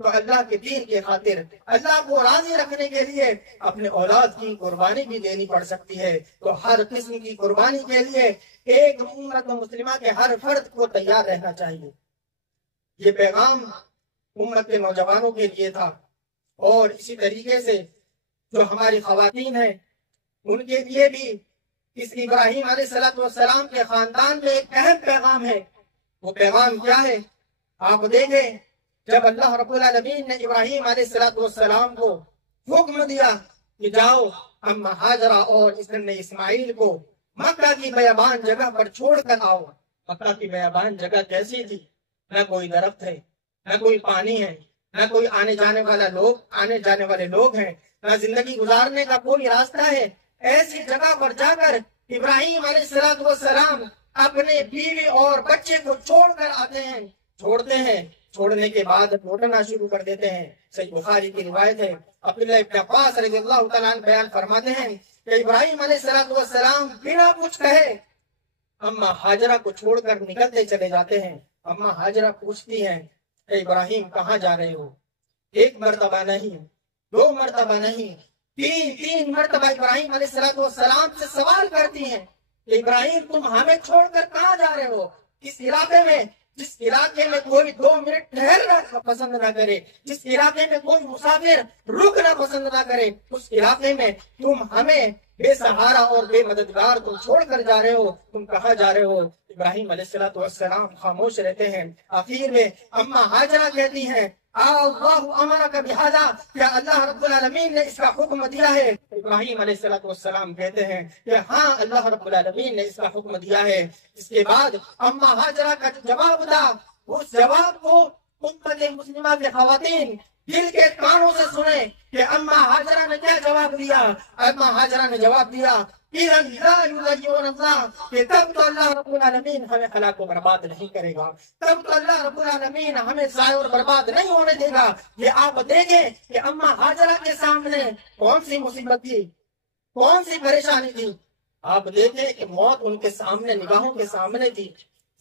تو اللہ کے دین کے خاطر، اللہ کو راضی رکھنے کے لیے اپنے اولاد کی قربانی بھی دینی پڑ سکتی ہے۔ تو ہر قسم کی قربانی کے لیے ایک امت مسلمہ کے ہر فرد کو تیار رہنا چاہیے۔ یہ پیغام امت کے نوجوانوں کے لیے تھا، اور اسی طریقے سے جو ہماری خواتین ہیں ان کے لیے بھی اس ابراہیم علیہ السلام کے خاندان میں ایک اہم پیغام ہے۔ وہ پیغام کیا ہے؟ آپ دیکھیں، جب اللہ رب العالمین نے ابراہیم علیہ السلام کو حکم دیا کہ جاؤ اما ہاجرہ اور اسماعیل کو مکہ کی بیابان جگہ پر چھوڑ کر آؤ۔ مکہ کی بیابان جگہ کیسی تھی؟ نہ کوئی درخت ہے، نہ کوئی پانی ہے، نہ کوئی آنے جانے والے لوگ ہیں، نہ زندگی گزارنے کا کوئی راستہ ہے۔ ایسی جگہ پر جا کر ابراہیم علیہ السلام اپنے بیوی اور بچے کو چھوڑ کر آتے ہیں، چھوڑتے ہیں، چھوڑنے کے بعد لوٹنا شروع کر دیتے ہیں۔ صحیح بخاری کی روایت ہے، عبداللہ ابن عباس رضی اللہ تعالیٰ عنہ بیان فرماتے ہیں کہ ابراہیم علیہ السلام بنا کچھ کہے اما ہاجرہ کو چھوڑ کر نکلتے چلے جاتے ہیں۔ اما ہاجرہ پوچھتی ہیں، اے ابراہیم کہاں جا رہے ہو؟ ایک مرتبہ نہیں، دو مرتبہ نہیں، تین مرتبہ ابراہیم علیہ السلام سے سوال کرتی ہیں کہ ابراہیم تم ہمیں چھوڑ کر کہاں جا رہے ہو؟ اس علاقے میں، جس علاقے میں کوئی 2 منٹ ٹھہرنا پسند نہ کرے، جس علاقے میں کوئی مسافر رکنا پسند نہ کرے، اس علاقے میں تم ہمیں بے سہارا اور بے مددگار تم چھوڑ کر جا رہے ہو، تم کہاں جا رہے ہو؟ ابراہیم علیہ السلام خاموش رہتے ہیں۔ آخر میں اما ہاجرہ کہتی ہیں، اللہ امرک بہذا، کیا اللہ رب العالمین نے اس کا حکم دیا ہے؟ ابراہیم علیہ السلام کہتے ہیں کہ ہاں اللہ رب العالمین نے اس کا حکم دیا ہے۔ اس کے بعد اما ہاجرہ کا جواب تھا، اس جواب کو امت مسلمہ کے خواتین دل کے کانوں سے سنیں کہ اما ہاجرہ نے کیا جواب دیا۔ اما ہاجرہ نے جواب دیا کہ تب تو اللہ رب العالمین ہمیں ہلاک و برباد نہیں کرے گا، تب تو اللہ رب العالمین ہمیں ضائع اور برباد نہیں ہونے دے گا۔ یہ آپ دیکھیں کہ اما ہاجرہ کے سامنے کون سی مصیبت تھی، کون سی پریشانی تھی۔ آپ دیکھیں کہ موت ان کے سامنے، نگاہوں کے سامنے تھی۔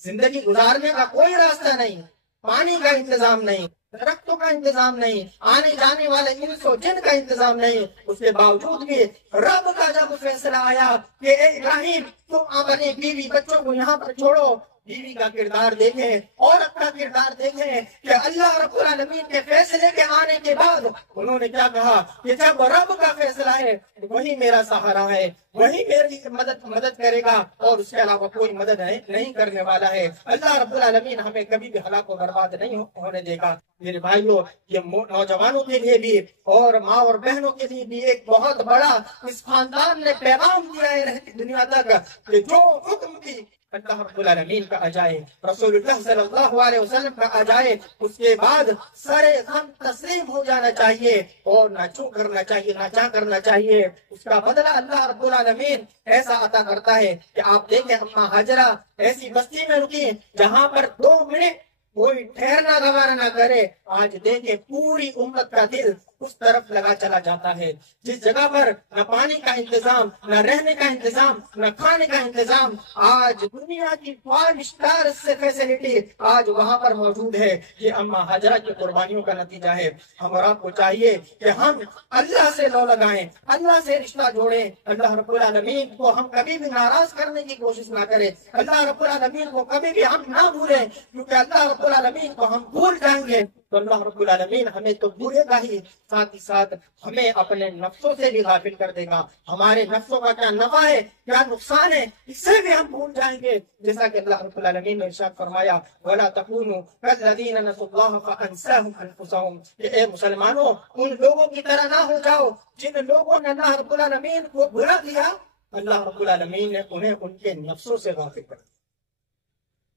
زندگی گزارنے کا کوئی راستہ نہیں، پانی کا انتظام نہیں، درختوں کا انتظام نہیں، آنے جانے والے انس و جن کا انتظام نہیں۔ اس کے باوجود بھی رب کا جب فیصلہ آیا کہ اے ابراہیم تم اپنے بیوی بچوں کو یہاں پر چھوڑو، بیوی کا کردار دیکھیں، عورت کا کردار دیکھیں کہ اللہ رب العالمین کے فیصلے کے آنے کے بعد انہوں نے کیا کہا کہ جب رب کا فیصلہ ہے وہی میرا سہارا ہے، وہی میری مدد کرے گا، اور اس کے علاوہ کوئی مدد نہیں کرنے والا ہے۔ اللہ رب العالمین ہمیں کبھی بھی ہلاک و برباد نہیں ہونے دے گا۔ میرے بھائیوں، یہ نوجوانوں کے لیے بھی اور ماں اور بہنوں کے لیے بھی ایک بہت بڑا اس خاندان نے پیغام دیا ہے رہتی دنیا تک کہ جو حکم بھی اللہ رب العالمین کا آ جائے، رسول اللہ صلی اللہ علیہ وسلم کا آ جائے، اس کے بعد سرے غم تسلیم ہو جانا چاہیے اور نہ چو کرنا چاہیے، نہ چاہ کرنا چاہیے۔ اس کا بدلہ اللہ رب العالمین ایسا عطا کرتا ہے کہ آپ دیکھیں اما ہاجرہ ایسی بستی میں رکی جہاں پر 2 منٹ کوئی ٹھہرنا گوارا نہ کرے۔ آج دیکھیں پوری امت کا دل اس طرف لگا چلا جاتا ہے، جس جگہ پر نہ پانی کا انتظام، نہ رہنے کا انتظام، نہ کھانے کا انتظام، آج دنیا کی 5 اسٹار سے فیسلٹی آج وہاں پر موجود ہے۔ یہ اما ہاجرہ کی قربانیوں کا نتیجہ ہے۔ ہم اور آپ کو چاہیے کہ ہم اللہ سے لو لگائیں، اللہ سے رشتہ جوڑیں، اللہ رب العالمین کو ہم کبھی بھی ناراض کرنے کی کوشش نہ کریں، اللہ رب العالمین کو کبھی بھی ہم نہ بھولیں، کیونکہ اللہ رب العالمین کو ہم بھول جائیں گے تو اللہ رب العالمین ہمیں تو بھولے گا ہی، ساتھ ہی ساتھ ہمیں اپنے نفسوں سے بھی غافل کر دے گا۔ ہمارے نفسوں کا کیا نفع ہے، کیا نقصان ہے، اس سے بھی ہم بھول جائیں گے، جیسا کہ اللہ رب العالمین نے ارشاد فرمایا وَلَا تَكُونُوا كَالَّذِينَ نَسُوا اللَّهَ فَأَنسَاهُمْ أَنفُسَهُمْ کہ اے مسلمانوں ان لوگوں کی طرح نہ ہو جاؤ جن لوگوں نے اللہ رب العالمین کو بھلا دیا، اللہ رب العالمین نے انہیں ان کے نفسوں سے غافل کر دیا۔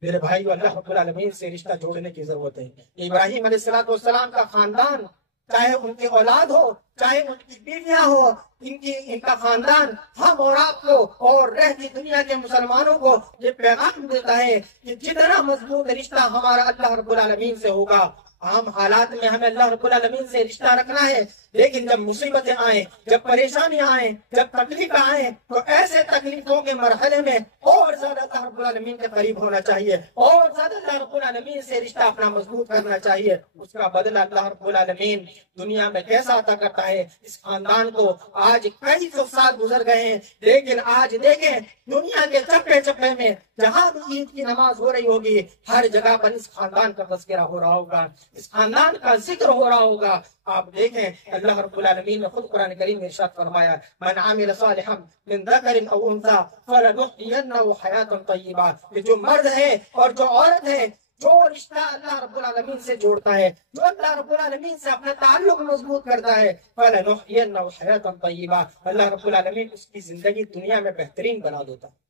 میرے بھائیو، اللہ رب العالمین سے رشتہ جوڑنے کی ضرورت ہے۔ ابراہیم علیہ السلام کا خاندان، چاہے ان کی اولاد ہو، چاہے ان کی بیویاں ہو، ان کا خاندان ہم اور آپ کو اور رہتی دنیا کے مسلمانوں کو یہ پیغام دیتا ہے کہ جتنا مضبوط رشتہ ہمارا اللہ رب العالمین سے ہوگا، عام حالات میں ہمیں اللہ رب العالمین سے رشتہ رکھنا ہے، لیکن جب مصیبتیں آئیں، جب پریشانیاں آئیں، جب تکلیفیں آئیں، تو ایسے تکلیفوں کے مرحلے میں اور زیادہ اللہ رب العالمین کے قریب ہونا چاہیے، اور زیادہ اللہ رب العالمین سے رشتہ اپنا مضبوط کرنا چاہیے۔ اس کا بدلہ اللہ رب العالمین دنیا میں کیسا عطا کرتا ہے۔ اس خاندان کو آج کئی سو سال گزر گئے ہیں، لیکن آج دیکھیں دنیا کے چپے چپے میں جہاں بھی عید کی نماز ہو رہی ہوگی، ہر جگہ پر اس خاندان کا تذکرہ ہو رہا ہوگا، اس خاندان کا ذکر ہو رہا ہوگا۔ آپ دیکھیں اللہ رب العالمین نے خود قرآن کریم میں ارشاد فرمایا، من عامل صالحا من ذکر او انثی فلنحینہ حیاتا طیبہ، کہ جو مرد ہے اور جو عورت ہے، جو رشتہ اللہ رب العالمین سے جوڑتا ہے، جو اللہ رب العالمین سے اپنا تعلق مضبوط کرتا ہے، فَلَنُحْيِيَنَّهُ حَيَاةً طَيِّبَةً، اللہ رب العالمین اس کی زندگی دنیا میں بہترین بنا دیتا ہے۔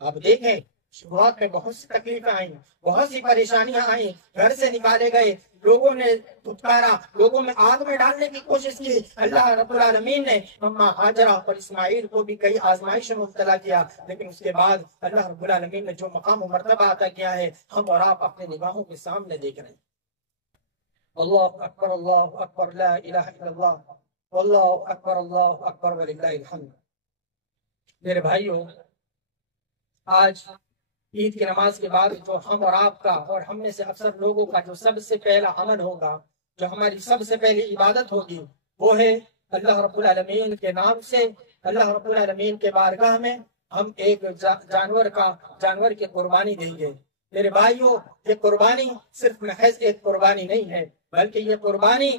آپ دیکھیں شروعات میں بہت سی تکلیفیں آئیں، بہت سی پریشانیاں آئیں، گھر سے نکالے گئے، لوگوں نے دھتکارا، لوگوں میں آگ میں ڈالنے کی کوشش کی۔ اللہ رب العالمین نے اما ہاجرہ اور اسماعیل کو بھی کئی آزمائش میں مبتلا کیا، لیکن اس کے بعد اللہ رب العالمین نے جو مقام و مرتبہ عطا کیا ہے، ہم اور آپ اپنے نگاہوں کے سامنے دیکھ رہے ہیں۔ اللہ اکبر لا الہ الا اللہ، اللہ اکبر وللہ الحمد۔ میرے بھائیوں، آج عید کی نماز کے بعد جو ہم اور آپ کا اور ہم میں سے اکثر لوگوں کا جو سب سے پہلا عمل ہوگا، جو ہماری سب سے پہلی عبادت ہوگی، وہ ہے اللہ رب العالمین کے نام سے، اللہ رب العالمین کے بارگاہ میں ہم ایک جانور کی قربانی دیں گے۔ میرے بھائیوں، یہ قربانی صرف محض ایک قربانی نہیں ہے، بلکہ یہ قربانی،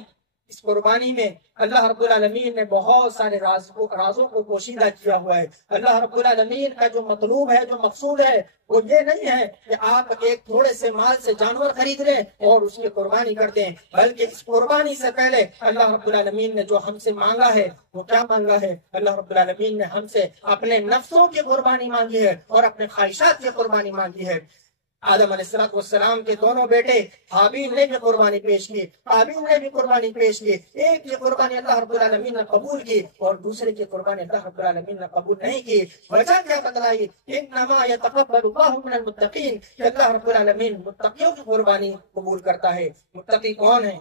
اس قربانی میں اللہ رب العالمین نے بہت سارے رازوں کو پوشیدہ کیا ہوا ہے۔ اللہ رب العالمین کا جو مطلوب ہے، جو مقصود ہے، وہ یہ نہیں ہے کہ آپ ایک تھوڑے سے مال سے جانور خرید لیں اور اس کی قربانی کر دیں، بلکہ اس قربانی سے پہلے اللہ رب العالمین نے جو ہم سے مانگا ہے، وہ کیا مانگا ہے؟ اللہ رب العالمین نے ہم سے اپنے نفسوں کی قربانی مانگی ہے اور اپنے خواہشات کی قربانی مانگی ہے۔ آدم علیہ السلام کے دونوں بیٹے حابیل نے بھی قربانی پیش کی، قابیل نے بھی قربانی پیش کی۔ ایک کی قربانی اللہ رب العالمین نے قبول کی اور دوسرے کی قربانی اللہ رب العالمین نے قبول نہیں کی۔ وجہ کیا بتلائی؟ انما یتقبل اللہ من المتقین، کہ اللہ رب العالمین متقیوں کی قربانی قبول کرتا ہے۔ متقی کون ہے؟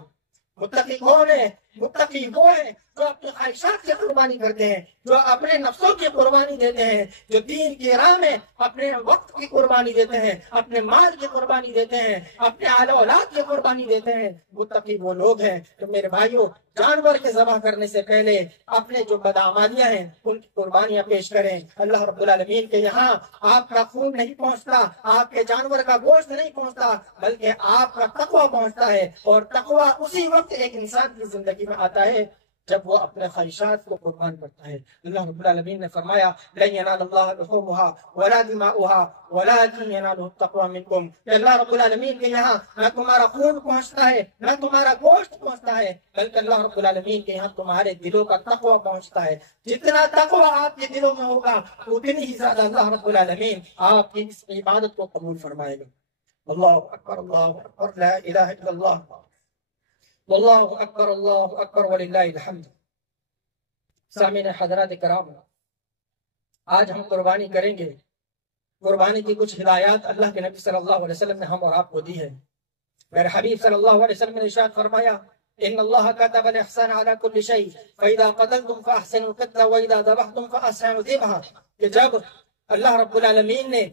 متقی کون ہے؟ متقی وہ ہے جو اپنی خواہشات کی قربانی کرتے ہیں، جو اپنے نفسوں کی قربانی دیتے ہیں، جو دین کی راہ میں اپنے وقت کی قربانی دیتے ہیں، اپنے مال کی قربانی دیتے ہیں، اپنے اہل اولاد کی قربانی دیتے ہیں۔ متقی وہ لوگ ہیں تو میرے بھائیوں، جانور کے ذبح کرنے سے پہلے اپنے جو بدعمالیاں ہیں ان کی قربانیاں پیش کریں۔ اللہ رب العالمین کے یہاں آپ کا خون نہیں پہنچتا، آپ کے جانور کا گوشت نہیں پہنچتا، بلکہ آپ کا تقویٰ پہنچتا ہے، اور تقویٰ اسی وقت ایک انسان کی زندگی میں آتا ہے جب وہ اپنے خواہشات کو قربان کرتا ہے۔ اللہ رب العالمین نے فرمایا، لن ینال اللہ لحومها ولا دماؤها ولکن ینالہ التقوی منکم، کہ اللہ رب العالمین کے یہاں نہ تمہارا خون پہنچتا ہے، نہ تمہارا گوشت پہنچتا ہے، بلکہ اللہ رب العالمین کے یہاں تمہارے دلوں کا تقوی پہنچتا ہے۔ جتنا تقوی آپ کے دلوں میں ہوگا، اتنی ہی زیادہ اللہ رب العالمین آپ کی اس عبادت کو قبول فرمائے گا۔ اللہ اکبر لا الہ الا اللہ، واللہ اکبر وللہ الحمد۔ سامعین حضرات کرام، آج ہم قربانی کریں گے۔ قربانی کی کچھ ہدایات اللہ کے نبی صلی اللہ علیہ وسلم نے ہم اور آپ کو دی ہے۔ میرے حبیب صلی اللہ علیہ وسلم نے ارشاد فرمایا، ان اللہ كتب الاحسان على كل شيء فاذا قتلتم فاحسنوا القتل واذا ذبحتم فاحسنوا الذبح، کہ جب اللہ رب العالمین نے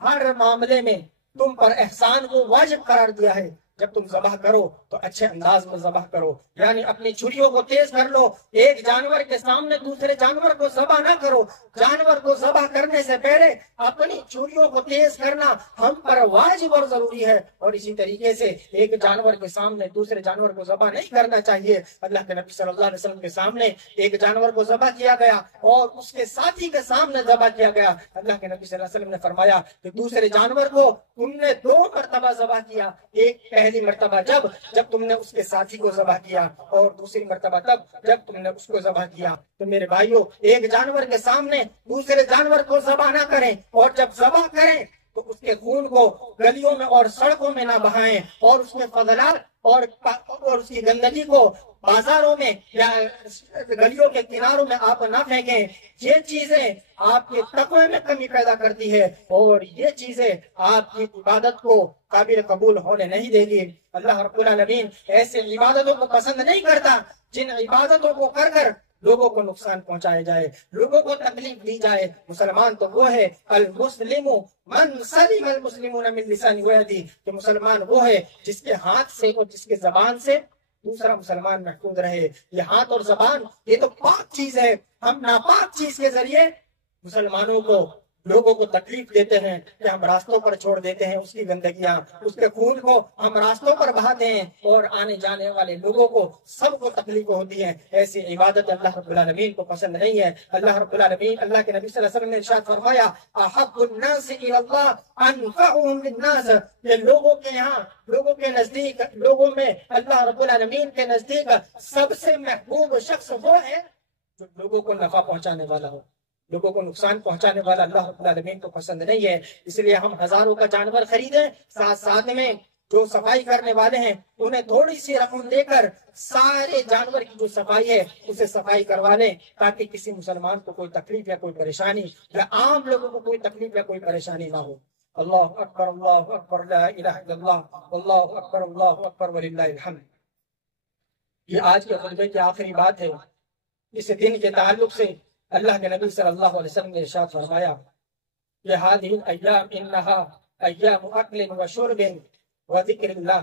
ہر معاملے میں تم پر احسان کو واجب قرار دیا ہے، جب تم ذبح کرو تو اچھے انداز میں ذبح کرو، یعنی اپنی چھریوں کو تیز کر لو۔ ایک جانور کے سامنے دوسرے جانور کو ذبح نہ کرو۔ جانور کو ذبح کرنے سے پہلے اپنی چھریوں کو تیز کرنا ہم پر واجب اور ضروری ہے، اور اسی طریقے سے ایک جانور کے سامنے دوسرے جانور کو ذبح نہیں کرنا چاہیے۔ اللہ کے نبی صلی اللہ علیہ وسلم کے سامنے ایک جانور کو ذبح کیا گیا اور اس کے ساتھی کے سامنے ذبح کیا گیا۔ اللہ کے نبی صلی اللہ علیہ وسلم نے فرمایا کہ دوسرے جانور کو تم نے 2 مرتبہ ذبح کیا، ایک پہلی مرتبہ جب تم نے اس کے ساتھی کو ذبح کیا، اور دوسری مرتبہ تب جب تم نے اس کو ذبح کیا۔ تو میرے بھائیوں، ایک جانور کے سامنے دوسرے جانور کو ذبح نہ کریں، اور جب ذبح کریں تو اس کے خون کو گلیوں میں اور سڑکوں میں نہ بہائیں، اور اس میں فضلات اور اس کی گندگی کو بازاروں میں یا گلیوں کے کناروں میں آپ نہ پھینکیں۔ یہ چیزیں آپ کے تقوی میں کمی پیدا کرتی ہے، اور یہ چیزیں آپ کی عبادت کو قابل قبول ہونے نہیں دے گی۔ اللہ رب العالمین ایسے عبادتوں کو پسند نہیں کرتا جن عبادتوں کو کر کر لوگوں کو نقصان پہنچایا جائے، لوگوں کو تکلیف دی جائے۔ مسلمان تو وہ ہے المسلم من سلم المسلمون من لسانه ويده، کہ مسلمان وہ ہے جس کے ہاتھ سے اور جس کے زبان سے دوسرا مسلمان محفوظ رہے۔ یہ ہاتھ اور زبان یہ تو پاک چیز ہے، ہم ناپاک چیز کے ذریعے مسلمانوں کو لوگوں کو تکلیف دیتے ہیں کہ ہم راستوں پر چھوڑ دیتے ہیں اس کی گندگیاں، اس کے خون کو ہم راستوں پر بہاتے ہیں، اور آنے جانے والے لوگوں کو سب کو تکلیف ہوتی ہے۔ ایسی عبادت اللہ رب العالمین کو پسند نہیں ہے۔ اللہ رب العالمین، اللہ کے نبی صلی اللہ علیہ وسلم نے ارشاد فرمایا احب الناس الی اللہ انفعهم للناس، یہ لوگوں کے یہاں، لوگوں کے نزدیک، لوگوں میں اللہ رب العالمین کے نزدیک سب سے محبوب شخص وہ ہے جو لوگوں کو نفع پہنچانے والا ہو۔ لوگوں کو نقصان پہنچانے والا اللہ رب العالمین کو پسند نہیں ہے۔ اس لیے ہم ہزاروں کا جانور خریدیں، ساتھ میں جو صفائی کرنے والے ہیں انہیں تھوڑی سی رقم دے کر سارے جانور کی جو صفائی ہے اسے صفائی کروا لیں، تاکہ کسی مسلمان کو کوئی تکلیف یا کوئی پریشانی یا عام لوگوں کو کوئی تکلیف یا کوئی پریشانی نہ ہو۔ اللہ اکبر لا الہ الا اللہ، اللہ اکبر وللہ الحمد۔ یہ آج کے خطبے کی آخری بات ہے۔ اس دن کے تعلق سے اللہ کے نبی صلی اللہ علیہ وسلم نے ارشاد فرمایا یہ هذه الایام انها ایام اکل و شرب و ذکر اللہ،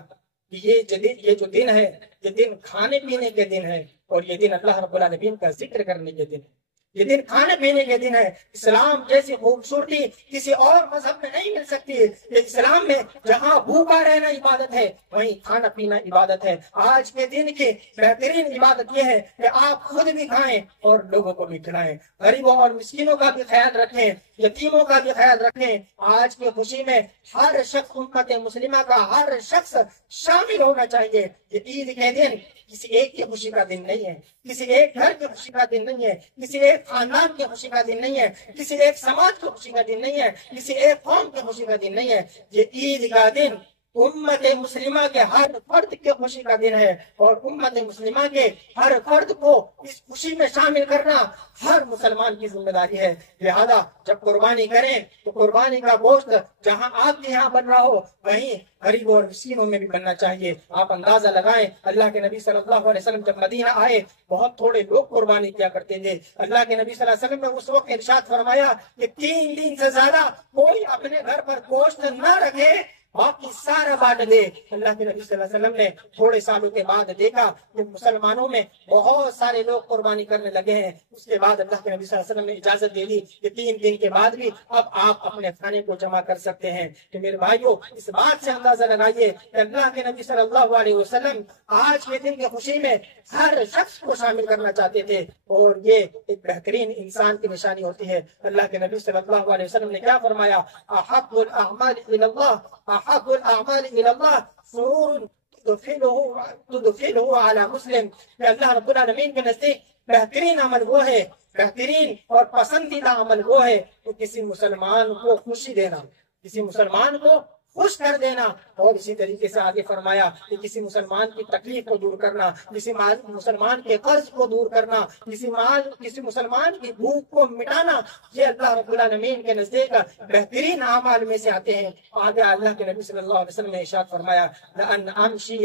یہ جو دن ہے یہ دن کھانے پینے کے دن ہے، اور یہ دن اللہ رب العالمین کا ذکر کرنے کے دن ہے، یہ دن کھانے پینے کے دن ہے۔ اسلام جیسی خوبصورتی کسی اور مذہب میں نہیں مل سکتی۔ یہ اسلام میں جہاں بھوکا رہنا عبادت ہے وہیں کھانا پینا عبادت ہے۔ آج کے دن کی بہترین عبادت یہ ہے کہ آپ خود بھی کھائیں اور لوگوں کو بھی کھلائیں، غریبوں اور مسکینوں کا بھی خیال رکھیں، یتیموں کا بھی خیال رکھیں۔ آج کی خوشی میں ہر شخص، امت مسلمہ کا ہر شخص شامل ہونا چاہیے۔ یہ عید کے دن کسی ایک کی خوشی کا دن نہیں ہے، کسی ایک گھر کی خوشی کا دن نہیں ہے، کسی ایک خاندان کی خوشی کا دن نہیں ہے، کسی ایک سماج کی خوشی کا دن نہیں ہے، کسی ایک قوم کی خوشی کا دن نہیں ہے۔ یہ عید کا دن امت مسلمہ کے ہر فرد کی خوشی کا دن ہے، اور امت مسلمہ کے ہر فرد کو اس خوشی میں شامل کرنا ہر مسلمان کی ذمہ داری ہے۔ لہذا جب قربانی کریں تو قربانی کا گوشت جہاں آپ کے یہاں بن رہا ہو وہیں غریبوں اور مسکینوں میں بھی بننا چاہیے۔ آپ اندازہ لگائیں، اللہ کے نبی صلی اللہ علیہ وسلم جب مدینہ آئے بہت تھوڑے لوگ قربانی کیا کرتے تھے۔ اللہ کے نبی صلی اللہ علیہ وسلم نے اس وقت ارشاد فرمایا کہ 3 دن سے زیادہ کوئی اپنے گھر پر گوشت نہ رکھے، باقی سارا بانٹ دے۔ اللہ کے نبی صلی اللہ علیہ وسلم نے تھوڑے سالوں کے بعد دیکھا کہ مسلمانوں میں بہت سارے لوگ قربانی کرنے لگے ہیں۔ اس کے بعد اللہ کے نبی صلی اللہ علیہ وسلم نے اجازت دے دی کہ 3 دن کے بعد بھی اب آپ اپنے کھانے کو جمع کر سکتے ہیں۔ کہ میرے بھائیوں، اس بات سے اندازہ لگائیے کہ اللہ کے نبی صلی اللہ علیہ وسلم آج کے دن کی خوشی میں ہر شخص کو شامل کرنا چاہتے تھے، اور یہ ایک بہترین انسان کی نشانی ہوتی ہے۔ اللہ کے نبی صلی اللہ علیہ وسلم نے کیا فرمایا؟ احب الاعمال الی اللہ، احب الاعمال الی اللہ سرور تدخلہ علی مسلم، کہ اللہ رب العالمین کے نزدیک بہترین عمل وہ ہے، بہترین اور پسندیدہ عمل وہ ہے کہ کسی مسلمان کو خوشی دینا، کسی مسلمان کو خوش کر دینا۔ اور اسی طریقے سے آگے فرمایا کہ کسی مسلمان کی تکلیف کو دور کرنا، کسی مسلمان کے قرض کو دور کرنا، کسی مسلمان کی بھوک کو مٹانا، یہ اللہ رب العالمین کے نزدیک بہترین اعمال میں سے آتے ہیں۔ آگے اللہ کے نبی صلی اللہ علیہ وسلم نے ارشاد فرمایا لأن امشی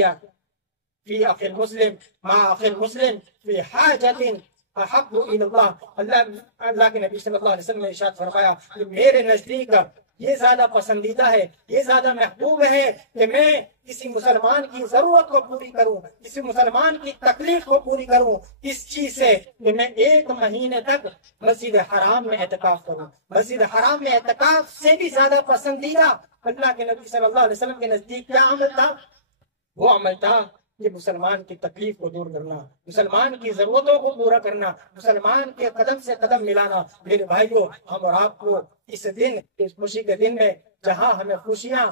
فی اخی المسلم مع اخی المسلم فی حاجت احب الی اللہ، اللہ کے نبی صلی اللہ علیہ وسلم نے ارشاد فرمایا کہ میرے نزدیک یہ زیادہ پسندیدہ ہے، یہ زیادہ محبوب ہے کہ میں کسی مسلمان کی ضرورت کو پوری کروں، کسی مسلمان کی تکلیف کو پوری کروں، اس چیز سے کہ میں 1 مہینے تک مسجد حرام میں اعتکاف کروں۔ مسجد حرام میں اعتکاف سے بھی زیادہ پسندیدہ اللہ کے نبی صلی اللہ علیہ وسلم کے نزدیک کیا عمل تھا؟ وہ عمل تھا کہ مسلمان کی تکلیف کو دور کرنا، مسلمان کی ضرورتوں کو پورا کرنا، مسلمان کے قدم سے قدم ملانا۔ میرے بھائیوں، ہم اور آپ کو اس دن، اس خوشی کے دن میں جہاں ہمیں خوشیاں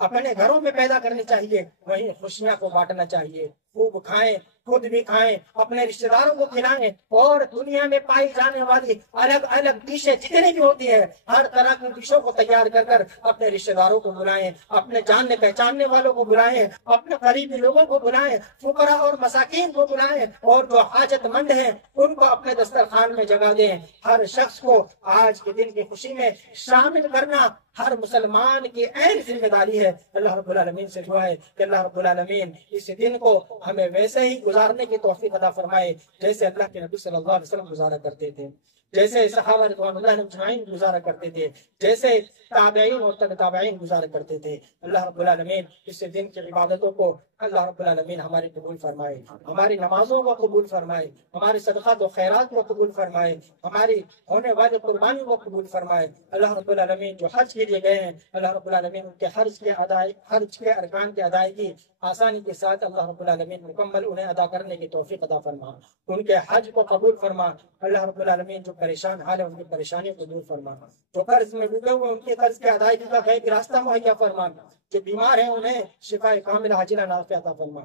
اپنے گھروں میں پیدا کرنی چاہیے وہیں خوشیاں کو بانٹنا چاہیے۔ خوب کھائیں، خود بھی کھائیں، اپنے رشتہ داروں کو کھلائیں، اور دنیا میں پائی جانے والی الگ الگ ڈشیں جتنی بھی ہوتی ہے ہر طرح کی ڈشوں کو تیار کر کر اپنے رشتہ داروں کو بلائیں، اپنے جاننے پہچاننے والوں کو بلائیں، اپنے قریبی لوگوں کو بلائیں، فقراء اور مساکین کو بلائیں، اور جو حاجت مند ہیں ان کو اپنے دسترخوان میں جگہ دیں۔ ہر شخص کو آج کے دن کی خوشی میں شامل کرنا ہر مسلمان کی اہم ذمہ داری ہے۔ اللہ رب العالمین سے دعا ہے کہ اللہ رب العالمین اس دن کو ہمیں ویسے ہی گزارنے کی توفیق عطا فرمائے جیسے اللہ کے نبی صلی اللہ علیہ وسلم گزارا کرتے تھے، جیسے صحابہ رضوان اللہ اجمعین گزارا کرتے تھے، جیسے تابعین اور تابعین گزارا کرتے تھے۔ اللہ رب العالمین اس دن کی عبادتوں کو اللہ رب العالمین ہماری قبول فرمائے، ہماری نمازوں کو قبول فرمائے، ہمارے صدقات و خیرات کو قبول فرمائے، ہماری ہونے والی قربانی کو قبول فرمائے۔ اللہ رب العالمین جو حج کے لیے گئے ہیں اللہ رب العالمین ان کے حج کے ارکان کی ادائیگی آسانی کے ساتھ اللہ رب العالمین مکمل انہیں ادا کرنے کی توفیق عطا فرما، ان کے حج کو قبول فرما۔ اللہ رب العالمین جو پریشان حال ہے ان کی پریشانیوں کو دور فرما، جو قرض میں ڈوبے ہوئے ان کی قرض کی ادائیگی کا ایک راستہ مہیا فرما، جو بیمار ہیں انہیں شفا کاملہ عاجلہ نافعہ عطا فرما۔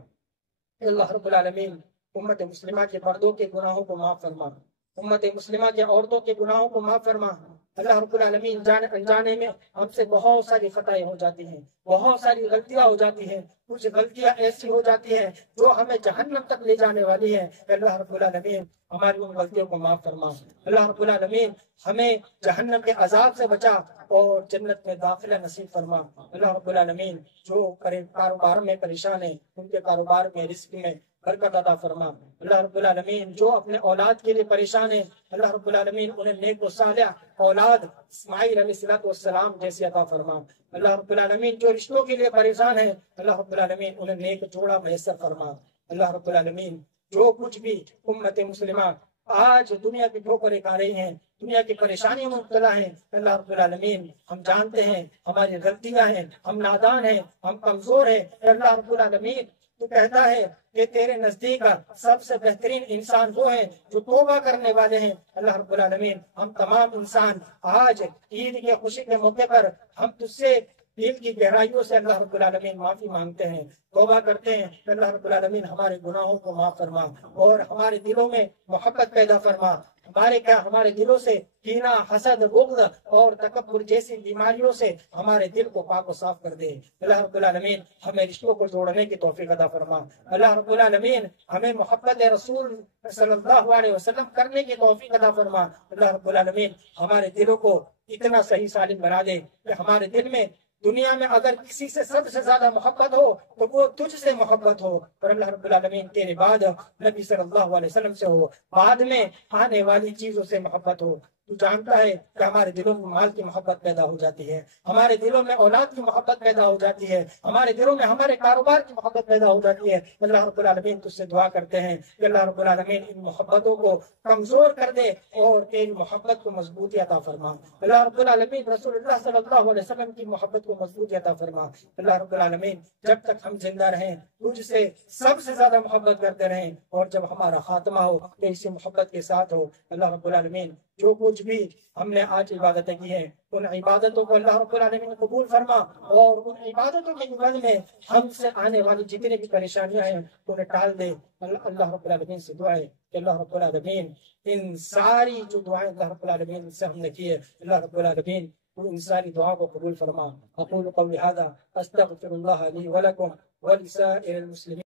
اللہ رب العالمین امت مسلمہ کے مردوں کے گناہوں کو معاف فرما، امت مسلمہ کے عورتوں کے گناہوں کو معاف فرما۔ اللہ رب العالمین انجانے میں ہم سے بہت ساری خطائیں ہو جاتی ہیں، بہت ساری غلطیاں ہو جاتی ہیں، کچھ غلطیاں ایسی ہو جاتی ہیں جو ہمیں جہنم تک لے جانے والی ہیں۔ اللہ رب العالمین ہماری ان غلطیوں کو معاف فرما۔ اللہ رب العالمین ہمیں جہنم کے عذاب سے بچا اور جنت میں داخلہ نصیب فرما۔ اللہ رب العالمین جو کاروبار میں پریشان ہیں ان کے کاروبار میں رزق میں برکت عطا فرما۔ اللہ رب العالمین جو اپنے اولاد کے لیے پریشان ہیں اللہ رب العالمین انہیں نیک و صالح اولاد اسماعیل علیہ السلام جیسی عطا فرما۔ اللہ رب العالمین جو رشتوں کے لیے پریشان ہیں اللہ رب العالمین انہیں نیک جوڑا میسر فرما۔ اللہ رب العالمین جو کچھ بھی امت مسلمہ آج دنیا کی ٹھوکریں کھا رہی ہیں، دنیا کی پریشانیوں میں مبتلا ہیں، اللہ رب العالمین ہم جانتے ہیں ہماری غلطیاں ہیں، ہم نادان ہیں، ہم کمزور ہیں۔ اللہ رب العالمین تو کہتا ہے کہ تیرے نزدیک سب سے بہترین انسان وہ ہیں جو توبہ کرنے والے ہیں۔ اللہ رب العالمین ہم تمام انسان آج عید کے خوشی کے موقع پر ہم تجھ سے دل کی گہرائیوں سے اللہ رب العالمین معافی مانگتے ہیں، توبہ کرتے ہیں کہ اللہ رب العالمین ہمارے گناہوں کو معاف فرما اور ہمارے دلوں میں محبت پیدا فرما۔ ہمارے دلوں سے کینہ، حسد، بغض اور تکبر جیسی بیماریوں سے ہمارے دل کو پاک و صاف کر دے۔ اللہ رب العالمین ہمیں رشتوں کو جوڑنے کی توفیق عطا فرما۔ اللہ رب العالمین ہمیں محبت رسول صلی اللہ علیہ وسلم کرنے کی توفیق عطا فرما۔ اللہ رب العالمین ہمارے دلوں کو اتنا صحیح سالم بنا دے کہ ہمارے دل میں دنیا میں اگر کسی سے سب سے زیادہ محبت ہو تو وہ تجھ سے محبت ہو، اور اللہ رب العالمین تیرے بعد نبی صلی اللہ علیہ وسلم سے ہو، بعد میں آنے والی چیزوں سے محبت ہو۔ تو جانتا ہے کہ ہمارے دلوں میں مال کی محبت پیدا ہو جاتی ہے، ہمارے دلوں میں اولاد کی محبت پیدا ہو جاتی ہے، ہمارے دلوں میں ہمارے کاروبار کی محبت پیدا ہو جاتی ہے۔ اللہ رب العالمین تجھ سے دعا کرتے ہیں کہ اللہ رب العالمین ان محبتوں کو کمزور کر دے اور تیری محبت کو مضبوطی عطا فرما۔ اللہ رب العالمین رسول اللہ صلی اللہ علیہ وسلم کی محبت کو مضبوطی عطا فرما۔ اللہ رب العالمین جب تک ہم زندہ رہیں تجھ سے سب سے زیادہ محبت کرتے رہیں، اور جب ہمارا خاتمہ ہو تو اسی محبت کے ساتھ ہو۔ اللہ رب العالمین جو کچھ بھی ہم نے آج عبادتیں کی ہیں ان عبادتوں کو اللہ رب العالمین قبول فرما، اور ان عبادتوں کے عوض میں ہم سے آنے والی جتنی بھی پریشانیاں ہیں انہیں ٹال دے۔ اللہ رب العالمین سے دعا ہے کہ اللہ رب العالمین ان ساری جو دعائیں اللہ رب العالمین سے ہم نے کی ہے اللہ رب العالمین ان ساری دعاؤں کو قبول فرما۔ اقول قولی ھذا استغفر اللہ لی ولکم ولسائر المسلمین۔